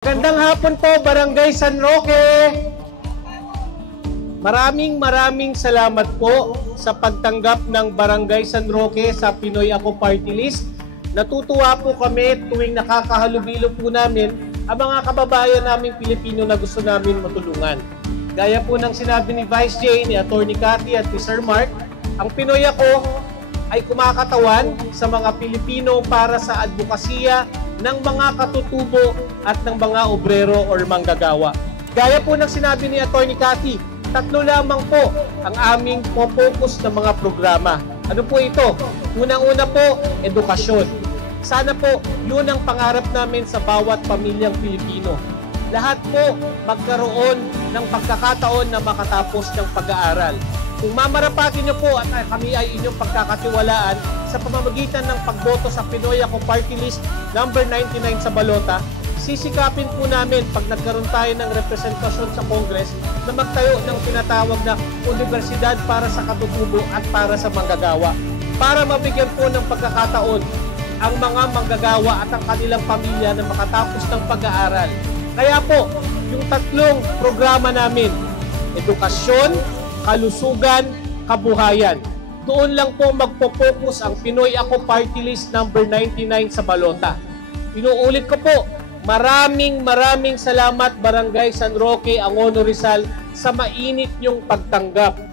Magandang hapon po, Barangay San Roque. Maraming salamat po sa pagtanggap ng Barangay San Roque sa Pinoy Ako Party List. Natutuwa po kami tuwing nakakahalubilo po namin ang mga kababayan naming Pilipino na gusto namin matulungan. Gaya po ng sinabi ni Vice J, ni Atty. Cathy at ni Sir Mark, ang Pinoy Ako ay kumakatawan sa mga Pilipino para sa advokasya ng mga katutubo at ng mga obrero or manggagawa. Gaya po ng sinabi ni Atty. Cathy, 3 lamang po ang aming focus ng mga programa. Ano po ito? Unang-una po, edukasyon. Sana po, yun ang pangarap namin sa bawat pamilyang Pilipino. Lahat po magkaroon ng pagkakataon na makatapos ng pag-aaral. Kung mamarapatin niyo po at kami ay inyong pagkakatiwalaan sa pamamagitan ng pagboto sa Pinoy Ako Party List number 99 sa balota, sisikapin po namin pag nagkaroon tayo ng representasyon sa Congress na magtayo ng tinatawag na universidad para sa katutubo at para sa manggagawa. Para mabigyan po ng pagkakataon ang mga manggagawa at ang kanilang pamilya na makatapos ng pag-aaral. Kaya po, yung 3 programa namin, edukasyon, kalusugan, kabuhayan. Doon lang po magpo-focus ang Pinoy Ako Party List number 99 sa balota. Inuulit ko po, maraming salamat Barangay San Roque, Angono, Rizal sa mainit niyong pagtanggap.